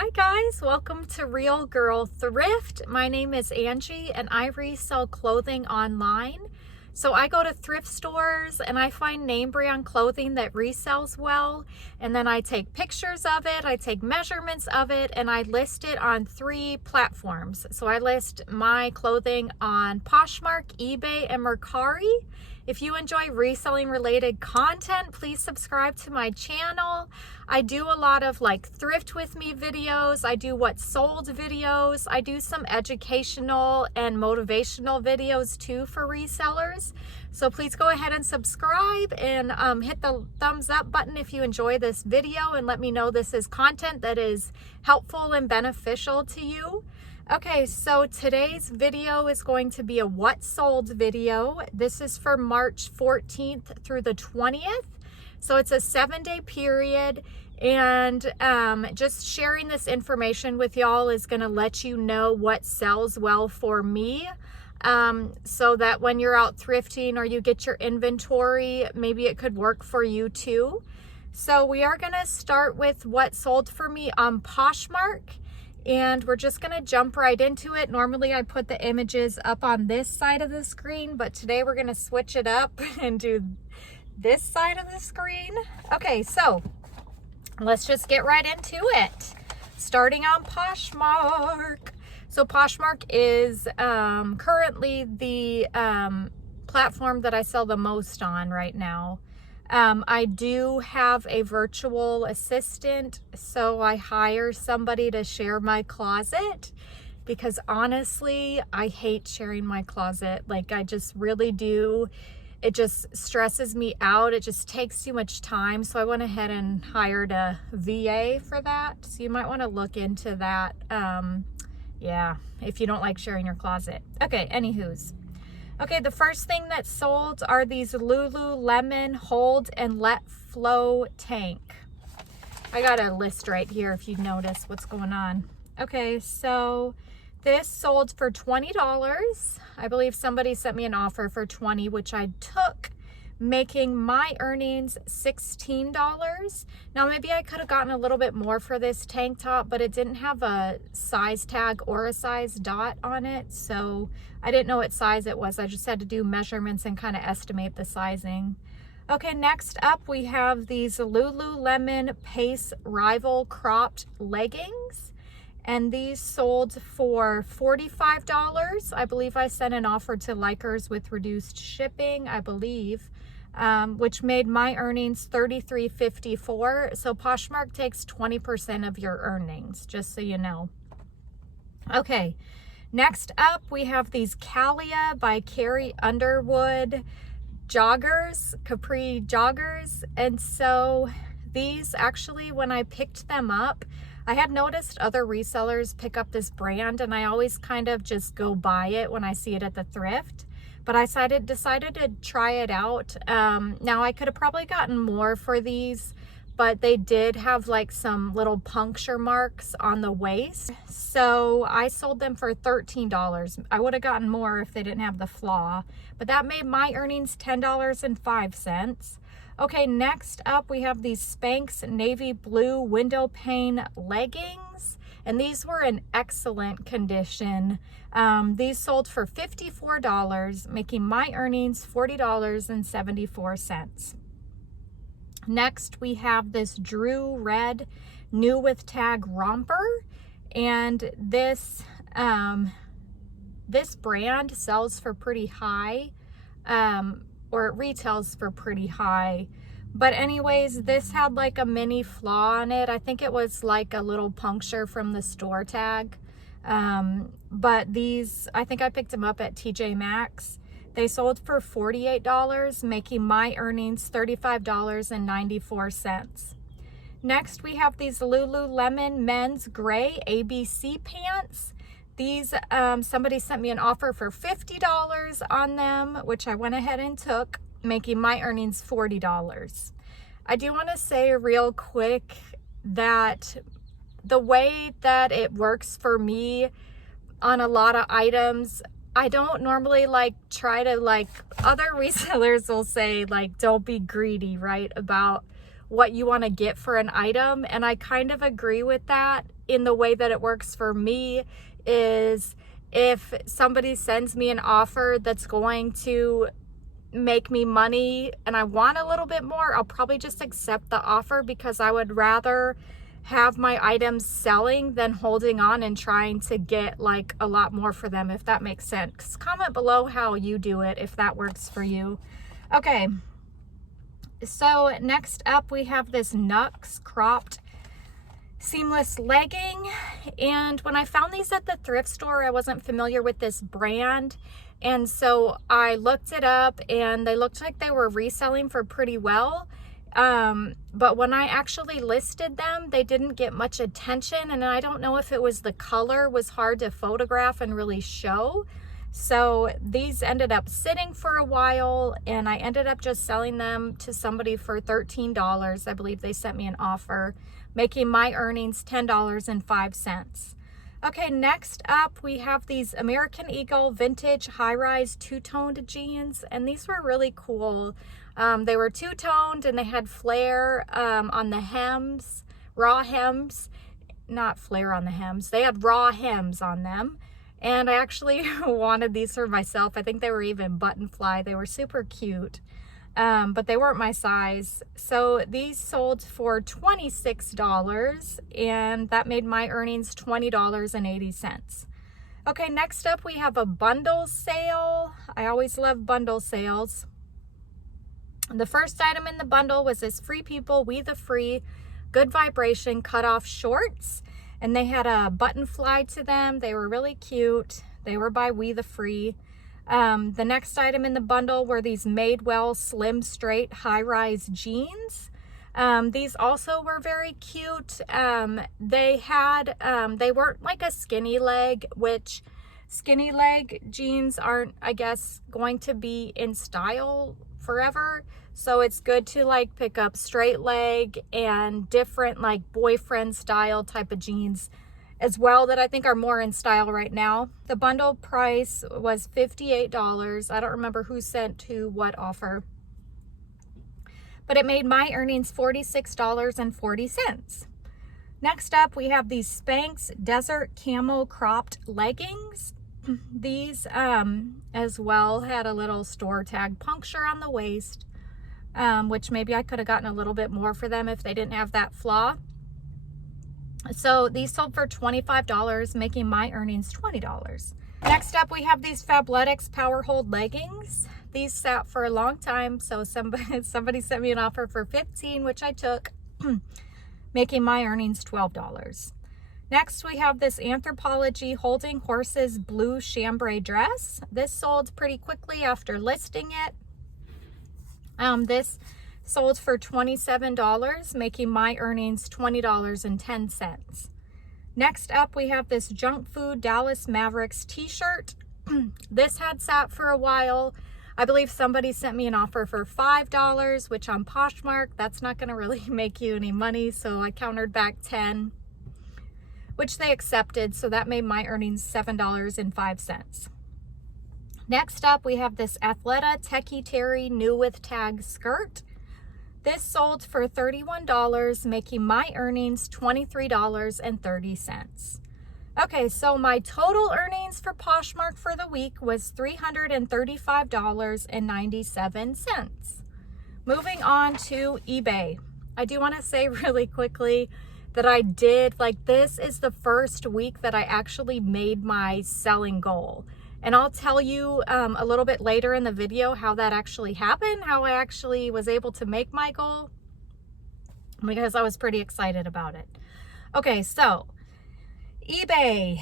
Hi guys, welcome to Real Girl Thrift. My name is Angie and I resell clothing online. So I go to thrift stores and I find name brand clothing that resells well, and then I take pictures of it, I take measurements of it, and I list it on 3 platforms. So I list my clothing on Poshmark, eBay, and Mercari. If you enjoy reselling related content, please subscribe to my channel. I do a lot of thrift with me videos. I do what sold videos. I do some educational and motivational videos too for resellers. So please go ahead and subscribe and hit the thumbs up button if you enjoy this video, and let me know this is content that is helpful and beneficial to you. Okay, so today's video is going to be a what sold video. This is for March 14th through the 20th. So it's a 7-day period, and just sharing this information with y'all is going to let you know what sells well for me, so that when you're out thrifting or you get your inventory, maybe it could work for you too. So we are going to start with what sold for me on Poshmark. And we're just going to jump right into it. Normally I put the images up on this side of the screen, but today we're going to switch it up and do this side of the screen. Okay, so let's just get right into it. Starting on Poshmark. So Poshmark is currently the platform that I sell the most on right now. I do have a virtual assistant, so I hire somebody to share my closet, because honestly, I hate sharing my closet. I just really do. It just stresses me out. It just takes too much time. So I went ahead and hired a VA for that. So you might want to look into that. Yeah, if you don't like sharing your closet. Okay, anywho's. Okay, the first thing that sold are these Lululemon Hold and Let Flow tank. I got a list right here if you notice what's going on. Okay, so this sold for $20. I believe somebody sent me an offer for $20, which I took, making my earnings $16. Now maybe I could have gotten a little bit more for this tank top, but it didn't have a size tag or a size dot on it, so I didn't know what size it was. I just had to do measurements and kind of estimate the sizing. Okay, next up we have these Lululemon Pace Rival cropped leggings, and these sold for $45. I believe I sent an offer to Likers with reduced shipping, I believe, which made my earnings $33.54. So Poshmark takes 20% of your earnings, just so you know. Okay, next up we have these Calia by Carrie Underwood joggers, capri joggers. And so these, actually, when I picked them up, I had noticed other resellers pick up this brand, and I always kind of just go buy it when I see it at the thrift. But I decided to try it out. Now I could have probably gotten more for these, but they did have some little puncture marks on the waist. So I sold them for $13. I would have gotten more if they didn't have the flaw, but that made my earnings $10.05. Okay, next up we have these Spanx navy blue window pane leggings, and these were in excellent condition. These sold for $54, making my earnings $40.74. Next, we have this Drew Red new with tag romper, and this brand sells for pretty high, or it retails for pretty high. But anyways, this had a mini flaw on it. I think it was a little puncture from the store tag. But these, I think I picked them up at TJ Maxx. They sold for $48, making my earnings $35.94. Next, we have these Lululemon men's gray ABC pants. These, somebody sent me an offer for $50 on them, which I went ahead and took, making my earnings $40. I do want to say real quick that the way that it works for me on a lot of items, I don't normally try to other resellers will say don't be greedy, right, about what you want to get for an item. And I kind of agree with that. In the way that it works for me is if somebody sends me an offer that's going to make me money and I want a little bit more, I'll probably just accept the offer, because I would rather have my items selling than holding on and trying to get like a lot more for them, if that makes sense. Comment below how you do it, if that works for you. Okay, so next up we have this Nux cropped seamless legging. And when I found these at the thrift store, I wasn't familiar with this brand, and so I looked it up and they looked like they were reselling for pretty well. But when I actually listed them, they didn't get much attention, and I don't know if it was the color was hard to photograph and really show. So these ended up sitting for a while, and I ended up just selling them to somebody for $13. I believe they sent me an offer, making my earnings $10.05. Okay, next up we have these American Eagle vintage high-rise two-toned jeans, and these were really cool. They were two-toned and they had flare on the hems, raw hems, not flare on the hems. They had raw hems on them. And I actually wanted these for myself. I think they were even button fly. They were super cute, but they weren't my size. So these sold for $26, and that made my earnings $20.80. Okay, next up we have a bundle sale. I always love bundle sales. The first item in the bundle was this Free People, We the Free, Good Vibration cutoff shorts. And they had a button fly to them. They were really cute. They were by We the Free. The next item in the bundle were these Madewell Slim Straight high-rise jeans. These also were very cute. They weren't like a skinny leg, which skinny leg jeans aren't, I guess, going to be in style forever. So it's good to like pick up straight leg and different like boyfriend style type of jeans as well that I think are more in style right now. The bundle price was $58. I don't remember who sent who what offer, but it made my earnings $46.40. Next up, we have these Spanx Desert Camo Cropped Leggings. These as well had a little store tag puncture on the waist, which maybe I could have gotten a little bit more for them if they didn't have that flaw. So these sold for $25, making my earnings $20. Next up, we have these Fabletics Power Hold Leggings. These sat for a long time, so somebody sent me an offer for $15, which I took, making my earnings $12. Next, we have this Anthropologie Holding Horses blue chambray dress. This sold pretty quickly after listing it. This sold for $27, making my earnings $20.10. Next up, we have this Junk Food Dallas Mavericks t-shirt. This had sat for a while. I believe somebody sent me an offer for $5, which on Poshmark, that's not going to really make you any money, so I countered back $10, which they accepted, so that made my earnings $7.05. Next up, we have this Athleta Techie Terry New with Tag skirt. This sold for $31, making my earnings $23.30. Okay, so my total earnings for Poshmark for the week was $335.97. Moving on to eBay. I do want to say really quickly that I did, like, this is the first week that I actually made my selling goal. And I'll tell you a little bit later in the video how that actually happened, how I actually was able to make my goal, because I was pretty excited about it. Okay, so eBay,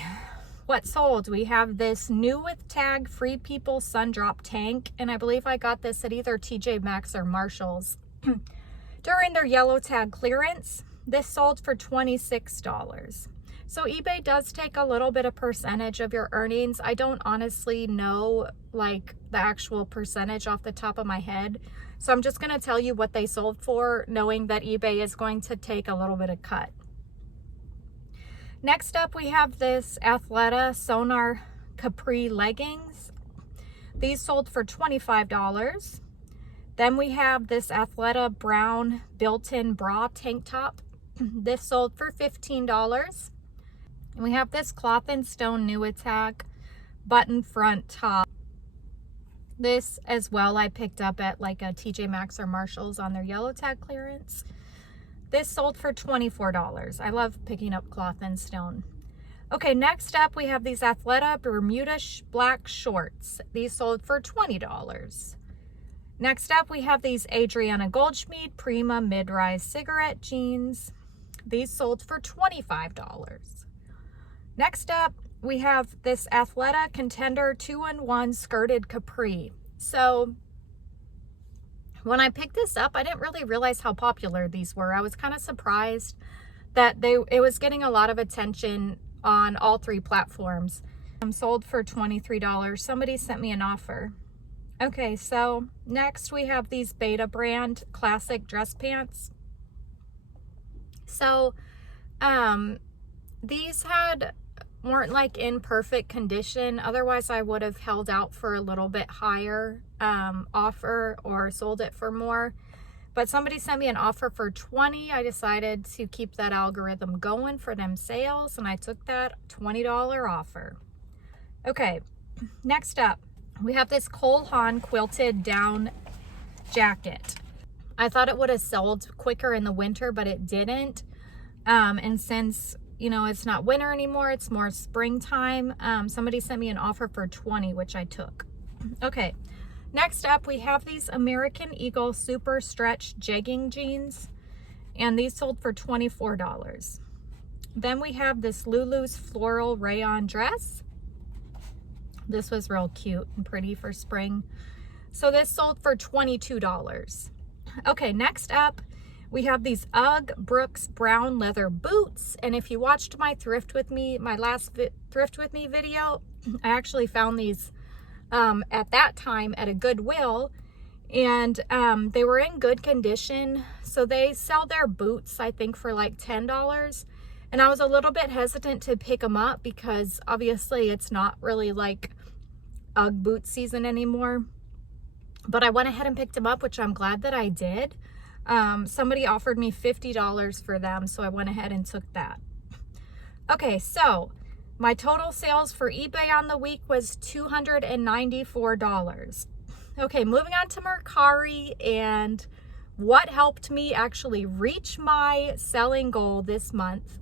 what sold? We have this New with Tag Free People Sun Drop tank, and I believe I got this at either TJ Maxx or Marshall's during their yellow tag clearance. This sold for $26. So eBay does take a little bit of percentage of your earnings. I don't honestly know like the actual percentage off the top of my head. So I'm just going to tell you what they sold for, knowing that eBay is going to take a little bit of cut. Next up, we have this Athleta Sonar Capri leggings. These sold for $25. Then we have this Athleta brown built-in bra tank top. This sold for $15. And we have this Cloth and Stone New Attack button front top. This as well I picked up at like a TJ Maxx or Marshall's on their yellow tag clearance. This sold for $24. I love picking up Cloth and Stone. Okay, next up we have these Athleta Bermuda black shorts. These sold for $20. Next up we have these Adriana Goldschmied Prima mid-rise cigarette jeans. These sold for $25. Next up we have this Athleta Contender 2-in-1 skirted capri. So when I picked this up, I didn't really realize how popular these were. I was kind of surprised that it was getting a lot of attention on all three platforms. Sold for $23. Somebody sent me an offer. Okay, so next we have these Beta brand classic dress pants. So these weren't like in perfect condition. Otherwise I would have held out for a little bit higher offer or sold it for more. But somebody sent me an offer for $20. I decided to keep that algorithm going for them sales, and I took that $20 offer. Okay, next up, we have this Cole Haan quilted down jacket. I thought it would have sold quicker in the winter, but it didn't. And since, you know, it's not winter anymore, it's more springtime, somebody sent me an offer for $20, which I took. Okay. Next up, we have these American Eagle Super Stretch Jegging Jeans, and these sold for $24. Then we have this Lulu's Floral Rayon Dress. This was real cute and pretty for spring. So this sold for $22. Okay, next up, we have these UGG Brooks brown leather boots. And if you watched my Thrift With Me, my last Thrift With Me video, I actually found these at that time at a Goodwill, and they were in good condition. So they sell their boots, I think, for like $10. And I was a little bit hesitant to pick them up because obviously it's not really like UGG boot season anymore. But I went ahead and picked them up, which I'm glad that I did. Somebody offered me $50 for them, so I went ahead and took that. Okay, so my total sales for eBay on the week was $294. Okay, moving on to Mercari and what helped me actually reach my selling goal this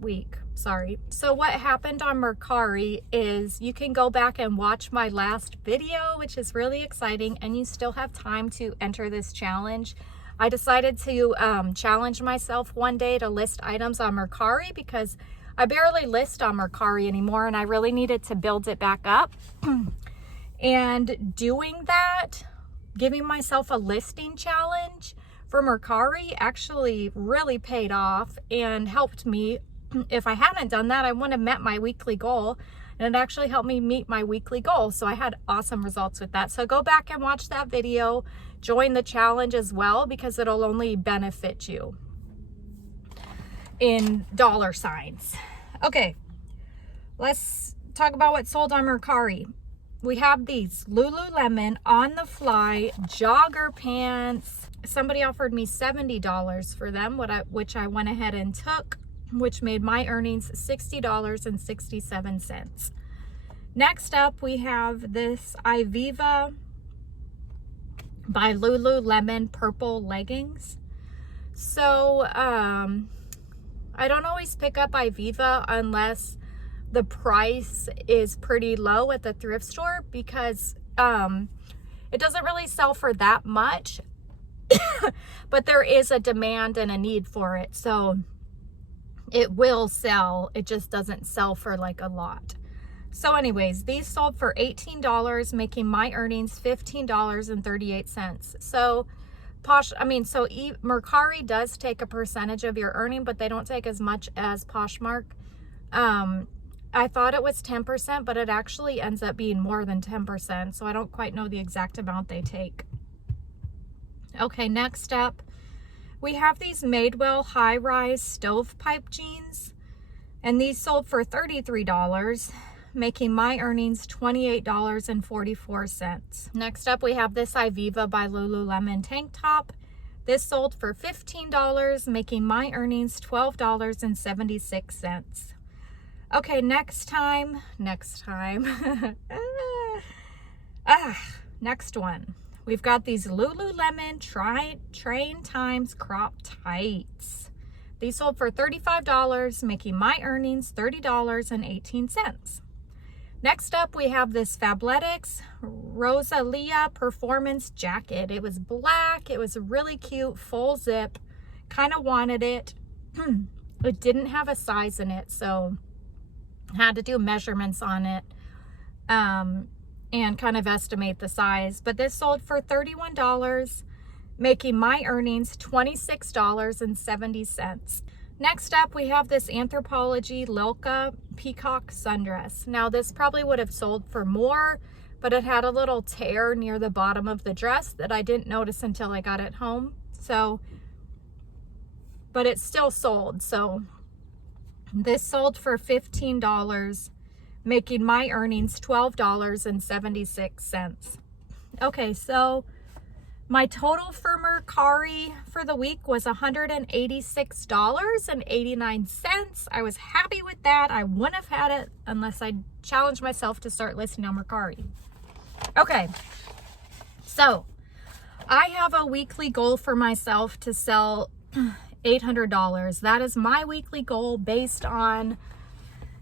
week. So what happened on Mercari is you can go back and watch my last video, which is really exciting, and you still have time to enter this challenge. I decided to challenge myself one day to list items on Mercari because I barely list on Mercari anymore, and I really needed to build it back up. And doing that, giving myself a listing challenge for Mercari actually really paid off and helped me. If I hadn't done that, I wouldn't have met my weekly goal, and it actually helped me meet my weekly goal. So I had awesome results with that. So go back and watch that video, join the challenge as well, because it'll only benefit you in dollar signs. Okay, let's talk about what sold on Mercari. We have these Lululemon on the fly jogger pants. Somebody offered me $70 for them, which I went ahead and took, which made my earnings $60.67. Next up, we have this Ivivva by Lululemon purple leggings. So, I don't always pick up Ivivva unless the price is pretty low at the thrift store because it doesn't really sell for that much, but there is a demand and a need for it. So it will sell. It just doesn't sell for like a lot. So anyways, these sold for $18, making my earnings $15.38. So Mercari does take a percentage of your earning, but they don't take as much as Poshmark. I thought it was 10%, but it actually ends up being more than 10%. So I don't quite know the exact amount they take. Okay, next up, we have these Madewell high-rise stovepipe jeans, and these sold for $33, making my earnings $28.44. Next up, we have this Iviva by Lululemon tank top. This sold for $15, making my earnings $12.76. Okay, next one. We've got these Lululemon Train Times crop tights. These sold for $35, making my earnings $30.18. Next up, we have this Fabletics Rosalia Performance Jacket. It was black. It was really cute, full zip. Kind of wanted it. It didn't have a size in it, so I had to do measurements on it and kind of estimate the size. But this sold for $31, making my earnings $26.70. Next up, we have this Anthropologie Lilka Peacock Sundress. Now, this probably would have sold for more, but it had a little tear near the bottom of the dress that I didn't notice until I got it home. So, but it still sold. So, this sold for $15, making my earnings $12.76. Okay, so my total for Mercari for the week was $186.89. I was happy with that. I wouldn't have had it unless I challenged myself to start listing on Mercari. Okay, so I have a weekly goal for myself to sell $800. That is my weekly goal based on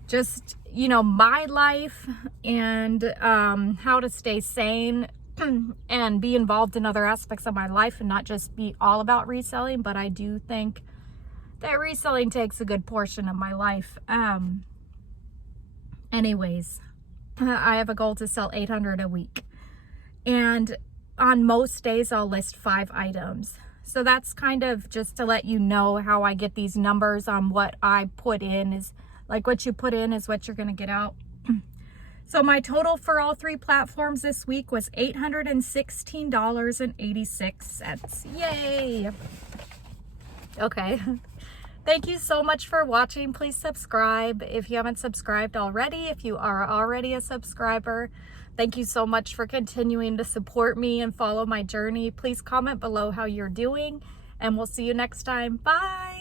just, you know, my life and how to stay sane and be involved in other aspects of my life and not just be all about reselling. But I do think that reselling takes a good portion of my life. Anyways, I have a goal to sell 800 a week. And on most days, I'll list 5 items. So that's kind of just to let you know how I get these numbers on what I put in. Is like what you put in is what you're going to get out. So my total for all 3 platforms this week was $816.86. Yay! Okay. Thank you so much for watching. Please subscribe if you haven't subscribed already. If you are already a subscriber, thank you so much for continuing to support me and follow my journey. Please comment below how you're doing, and we'll see you next time. Bye!